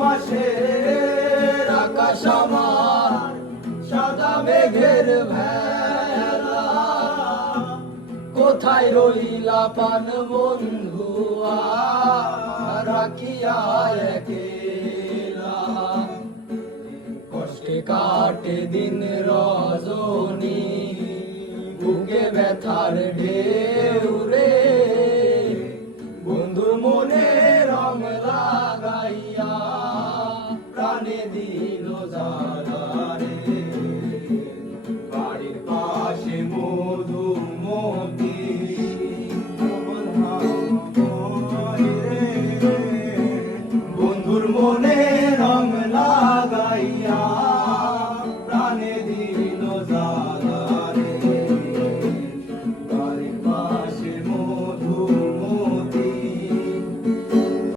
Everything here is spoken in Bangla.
মাসের আকাশ আমার সাদা মেঘের ভেলা, কোথায় রইলা পান বন্ধু রাখিয়া একলা, কষ্টে কাটে দিন রজনী বুকে ব্যথার ঢেউ রে।